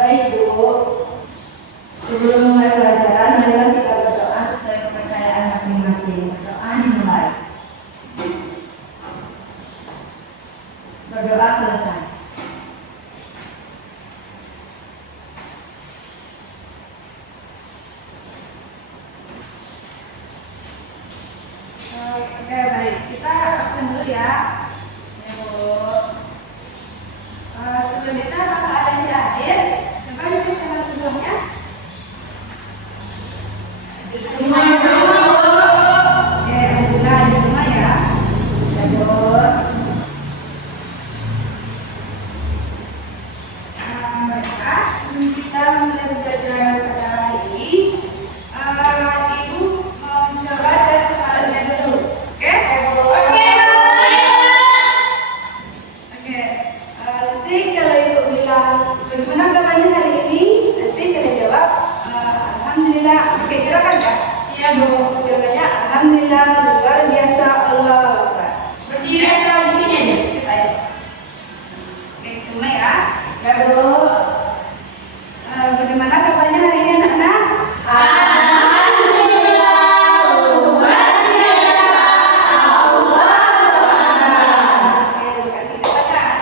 Baik Bu, sebelum mulai pelajaran, marilah kita berdoa sesuai kepercayaan masing-masing. Berdoa dimulai. Berdoa selesai. Oke, baik. Kita absen dulu ya. Ya Bu. Sebelum kita apakah ada yang tidak hadir? Coba kita kenal sebelumnya. Semuanya sama Bu. Oke, alhamdulillah ada semua ya. Ya Bu. Baiklah, sebelum kita mulai belajar pada hari ini, Ibu mau mencoba tes kepalanya dulu. Oke? Oke. Nanti kalau Ibu bilang bagaimana kabarnya hari ini, nanti kita jawab alhamdulillah. Oke, gerakan ya? Iya Bu. Gerakannya alhamdulillah luar biasa Allah. Berdiri atau di sini aja? Ayo. Oke, cuma ya. Ya Bu. Bagaimana kabarnya hari ini anak-anak? Alhamdulillah luar biasa Allah. Oke, terima kasih katakan.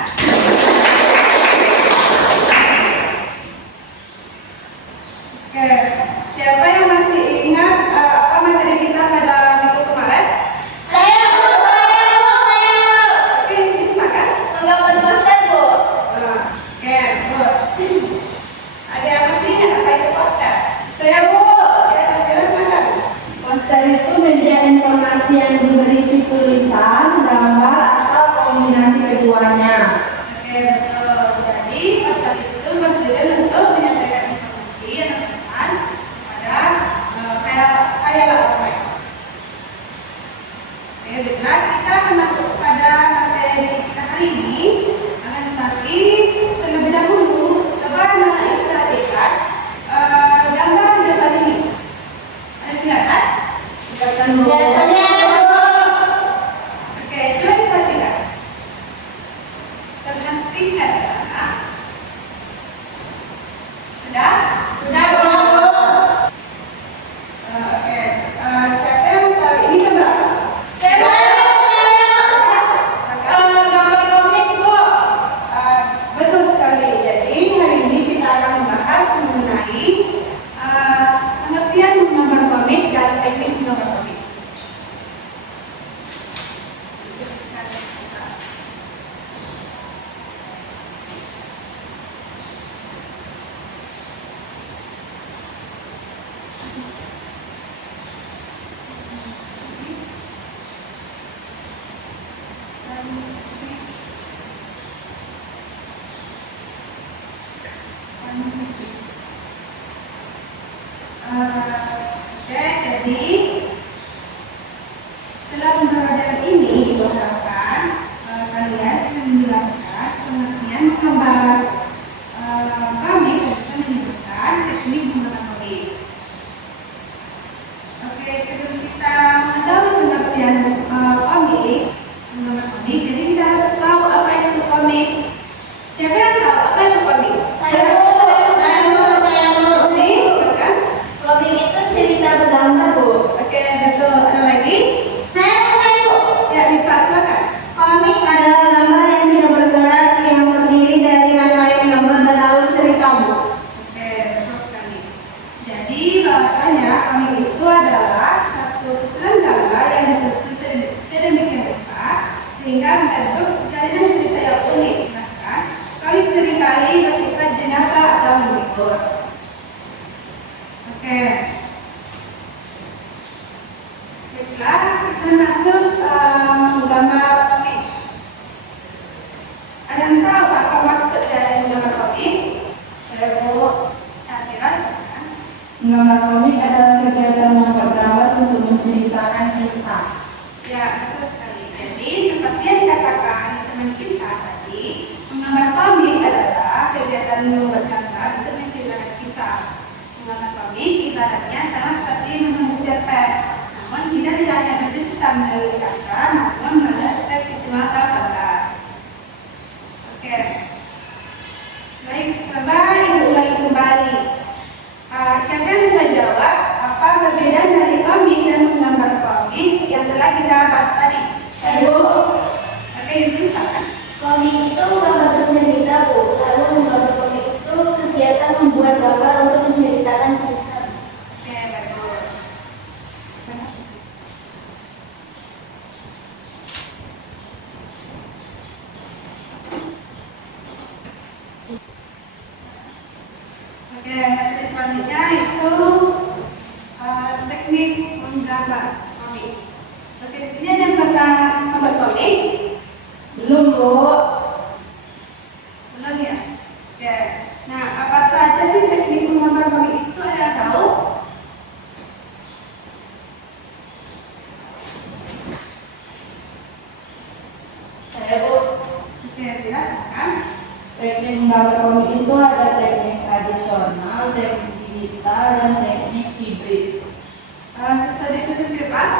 Oke, siapa yang masih ingat apa materi kita pada minggu kemarin? Saya Bu. Oke, silakan. Menggambar poster Bu. Oke, bos. Ada yang masih ingat apa itu poster? Saya Bu. Ya, silakan. Poster itu media informasi yang berisi tulisan, gambar, atau kombinasi keduanya. Oke, betul. Jadi poster itu bertujuan untuk menyampaikan informasi yang berkaitan pada kayak apa ya? Oke, baiklah, kita akan masuk pada materi kita hari ini. Akan tetapi terlebih dahulu, coba anak-anak itu perhatikan gambar di depan ini. Ada kelihatan? Kelihatan Bu. Oke, coba diperhatikan. Perhatikan anak. Sudah? Sudah Bu. Oke, siapa yang tahu ini gambar apa? Gambar komik Bu. Betul sekali. Jadi hari ini kita akan membahas mengenai pengertian menggambar komik dan teknik menggambar komik. Oke, jadi setelah pembelajaran ini, Ibu harapkan kalian bisa menjelaskan pengertian menggambar komik dan bisa menyebutkan teknik menggambar komik. Oke, sebelum kita mengetahui pengertian komik, menggambar komik, jadi kita harus tahu apa itu komik. Siapa yang tahu apa itu komik? Saya Bu. Nih, kan? Komik itu cerita bergambar Bu. Oke, betul. Ada lagi? Ya, Mipa, silakan. Komik adalah gambar yang tidak bergerak yang terdiri dari rangkaian gambar dan alur cerita Bu. Oke, betul sekali. Jadi bahwasanya komik itu adalah satu susunan gambar yang disusun sedemikian rupa sehingga membentuk jalinan cerita yang unik. Bahkan komik seringkali bersifat jenaka atau menghibur. Oke. Baiklah, kita masuk menggambar komik. Ada yang tahu apa maksud dari menggambar komik? Saya Bu. Kira-kira silakan. Menggambar komik adalah kegiatan membuat gambar untuk menceritakan kisah. Ya, betul sekali. Jadi, seperti yang dikatakan teman kita tadi, menggambar komik adalah kegiatan membuat gambar untuk menceritakan kisah. Menggambar komik ibaratnya sama seperti menulis cerpen. Namun, kita tidak hanya bercerita melalui kata, namun melalui aspek visual atau gambar. Oke. Baik, coba Ibu ulangi bisa jawab apa perbedaan dari komik dan menggambar komik yang telah kita bahas tadi? Saya, Bu. Oke, Yusuf, silakan. Komik itu gambar bercerita, Bu. Lalu menggambar komik itu kegiatan membuat gambar untuk menceritakan kisah. Oke, bagus. Oke, materi selanjutnya itu teknik menggambar komik. Oke, di sini ada yang pernah membuat komik? Belum, Bu. Belum ya? Oke. Nah, apa saja sih teknik menggambar komik itu? Ada yang tahu? Saya, Bu. Oke, silakan. Teknik menggambar komik itu ada teknik tradisional, teknik digital, dan teknik hibrid. Bisa dikasih Pak?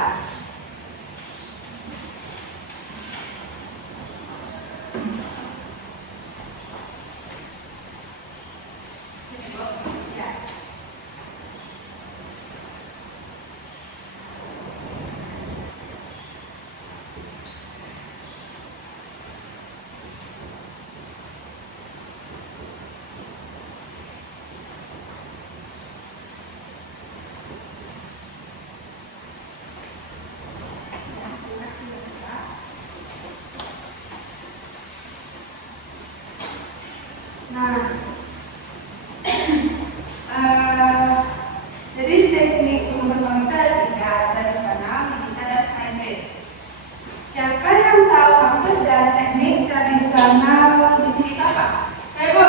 Sini, Bu. Ya. Nah, jadi teknik menggambar komik ada tiga, tradisional, digital, dan hybrid. Siapa yang tahu maksud dari teknik tradisional di sini itu apa? Saya, Bu,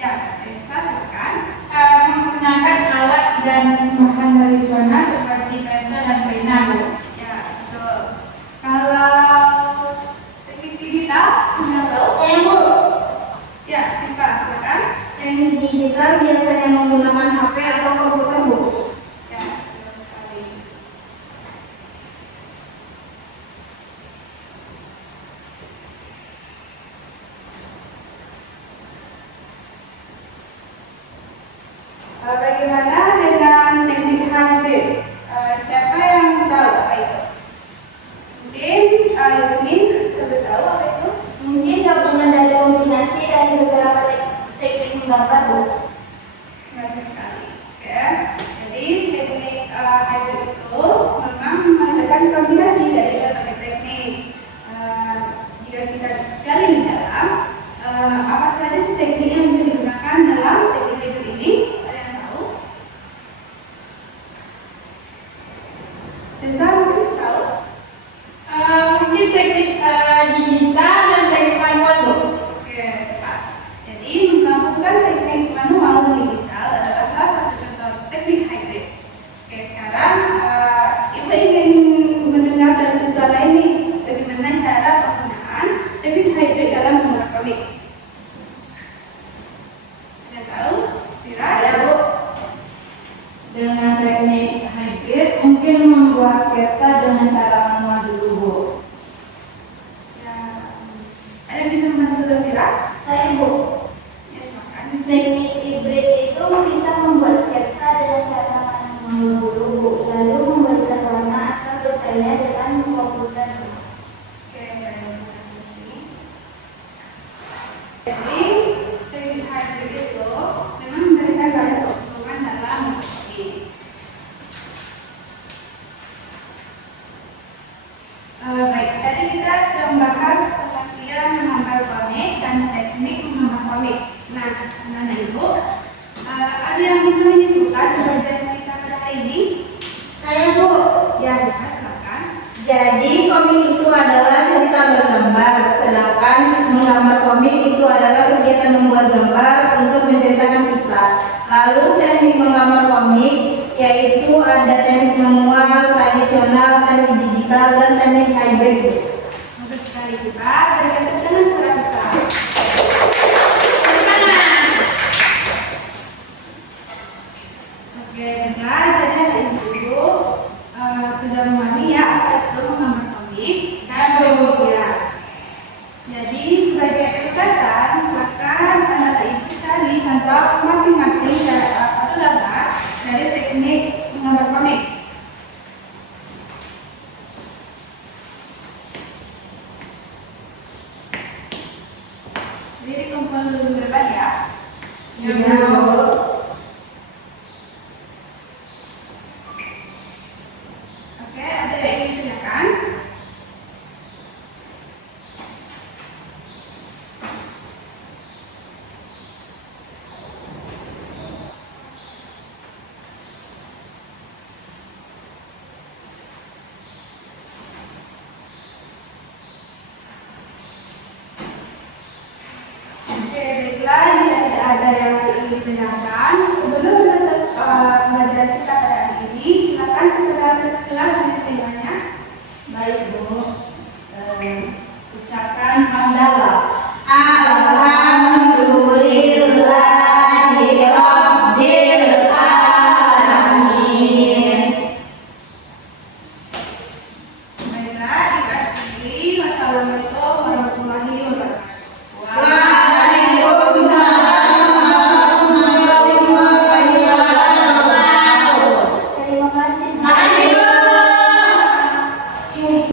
Ya, Esa, silakan. menggunakan alat dan bahan tradisional seperti pensil dan pena, Bu. Ya, betul. Kalau teknik digital, sudah tahu? Saya, Bu, Ya, Pipa, silakan. Teknik digital biasanya menggunakan HP atau komputer, Bu. Ya, betul sekali. Bagaimana dengan teknik hybrid? Siapa yang tahu apa itu? Mungkin Yasmin sudah tahu apa itu? Mungkin gabungan dari kombinasi dari beberapa teknik menggambar, Bu. Bagus sekali. Oke. Jadi teknik hybrid itu memang mengadakan kombinasi dari berbagai teknik. Jika kita gali di dalam, apa saja sih teknik yang bisa digunakan dalam teknik hybrid ini? Ada yang tahu? Desa mungkin tahu? mungkin teknik digital dan teknik manual, Bu. Oke, tepat. Jadi menggabungkan teknik manual dan digital adalah salah satu contoh teknik hybrid. Oke, sekarang Ibu ingin mendengar dari siswa lain nih, bagaimana cara penggunaan teknik hybrid dalam membuat komik. Ada yang tahu? Vira? Saya, Bu. Dengan teknik hybrid mungkin membuat sketsa dengan cara manual dulu, Bu. Ya, ada yang bisa membantu Vira? Saya, Bu. Ya, silakan. Teknik hybrid itu bisa membuat sketsa dengan cara manual dulu, Bu. Lalu memberikan warna atau detailnya dengan komputer. Oke, baik. Jadi, teknik hybrid itu memang memberikan banyak keuntungan dalam membuat. Baik, tadi kita sudah membahas pengertian menggambar komik dan teknik menggambar komik. Nah, anak-anak Ibu, ada yang bisa menyimpulkan pembelajaran kita pada hari ini? Saya, Bu. Ya, silakan. Jadi komik itu adalah cerita bergambar, sedangkan menggambar komik itu adalah kegiatan membuat gambar untuk menceritakan kisah. Lalu teknik menggambar komik yaitu ada teknik manual, tradisional, teknik digital, dan teknik hybrid. Bagus sekali kita. Berikan tepuk tangan kepada kita. Oke, benar. Jadi anak ibu sudah memahami ya apa itu menggambar komik. Ya. Jadi sebagai ringkasan, silakan anak ibu cari contoh masing-masing satu gambar Jadi dikumpul dulu depan ya. Ya, Ya, Bu. Bu. Oke, ada yang ingin ditanyakan? Oke, baiklah, jika tidak ada yang ingin ditanyakan, sebelum menutup pelajaran kita pada hari ini, silakan kepada kelas menerimanya. Baik, Bu. Ucapkan hamdalah. Alhamdulillahirabbil alamin. Baiklah, dikasih. Wassalamualaikum